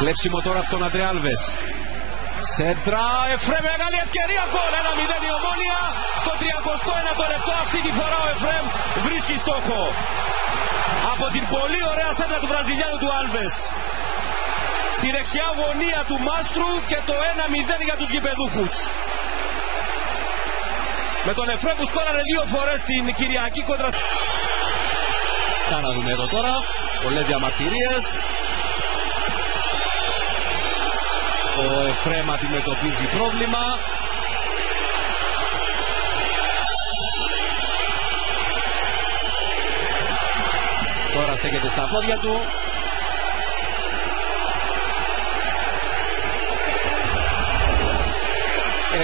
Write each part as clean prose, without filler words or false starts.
Κλέψιμο τώρα από τον Αντρέα Άλβες. Σέντρα, Εφρέμ, μεγάλη ευκαιρία, γκολ, 1-0 η Ομόνοια. Στο 31ο λεπτό αυτή τη φορά ο Εφρέμ βρίσκει στόχο. Από την πολύ ωραία σέντρα του Βραζιλιάνου του Άλβες. Στη δεξιά γωνία του Μάστρου και το 1-0 για τους γηπεδούχους. Με τον Εφρέμ που σκόραρε 2 φορές την Κυριακή κόντρα. Να δούμε εδώ τώρα, πολλές διαμαρτυρίες. Ο Εφρέμ αντιμετωπίζει πρόβλημα. Τώρα στέκεται στα πόδια του.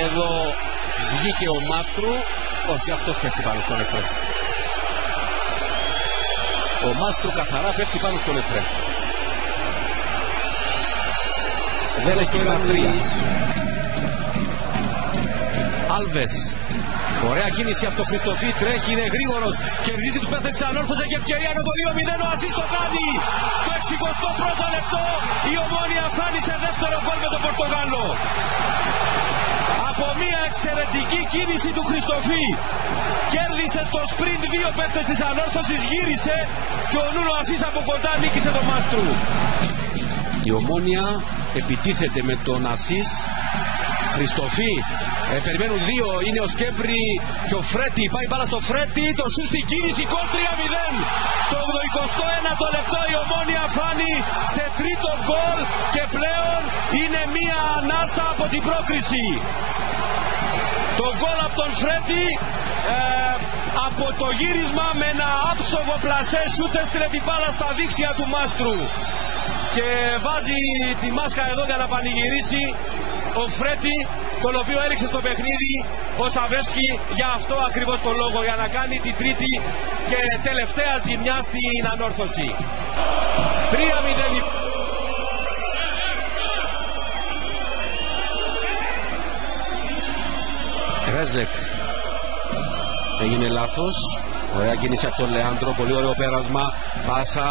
Εδώ βγήκε ο Μάστρου. Όχι, αυτός πέφτει πάνω στον Εφρέμ. Ο Μάστρου καθαρά πέφτει πάνω στον Εφρέμ. Δεν έχει 1-3. Άλβες. Ωραία κίνηση από τον Χριστοφή. Τρέχει, είναι γρήγορος. Κερδίζει τους παίκτες της Ανόρθωσης και ευκαιρία για το 2-0. Ο Ασίς το κάνει. Στο 61ο λεπτό η Ομόνοια φτάνει σε δεύτερο γκολ με τον Πορτογάλο. Από μια εξαιρετική κίνηση του Χριστοφή. Κέρδισε στο σπριντ 2 παίκτες της Ανόρθωσης. Γύρισε και ο Νούνο Ασίς από κοντά νίκησε τον Μάστρου. Η Ομόνοια επιτίθεται με τον Ασίς. Χριστοφή, περιμένουν 2, είναι ο Σκέμπρη και ο Φρέτη, πάει μπάλα στο Φρέτη, το σούτ στην κίνηση, γκολ 3-0. Στο 81ο λεπτό η Ομόνοια φτάνει σε τρίτο γκολ και πλέον είναι μία ανάσα από την πρόκριση. Το γκολ από τον Φρέτη, από το γύρισμα με ένα άψογο πλασέ σούτ έστειλε την μπάλα στα δίκτυα του Μάστρου. Και βάζει τη μάσκα εδώ για να πανηγυρίσει ο Φρέτη, τον οποίο έληξε στο παιχνίδι ο Σαβεύσκι για αυτό ακριβώς το λόγο, για να κάνει την τρίτη και τελευταία ζημιά στην Ανόρθωση. 3-0. Ρέζεκ. Έγινε λάθος. Ωραία κίνηση από τον Λεάντρο, πολύ ωραίο πέρασμα. Πάσα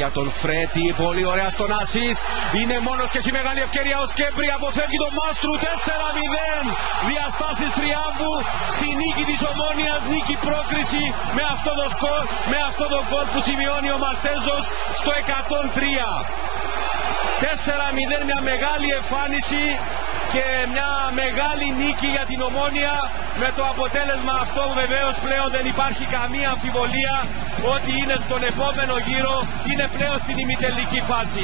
για τον Φρέτη, πολύ ωραία στον Ασίς. Είναι μόνος και έχει μεγάλη ευκαιρία ο Σκέμπρη, αποφεύγει τον Μάστρου. 4-0. Διαστάσεις τριάμβου στη νίκη της Ομόνοιας, νίκη πρόκριση με αυτό το σκορ, με αυτό το γκολ που σημειώνει ο Μαλτέζος στο 103. 4-0, μια μεγάλη εμφάνιση και μια μεγάλη νίκη για την Ομόνοια. Με το αποτέλεσμα αυτό βεβαίως πλέον δεν υπάρχει καμία αμφιβολία ότι είναι στον επόμενο γύρο, είναι πλέον στην ημιτελική φάση.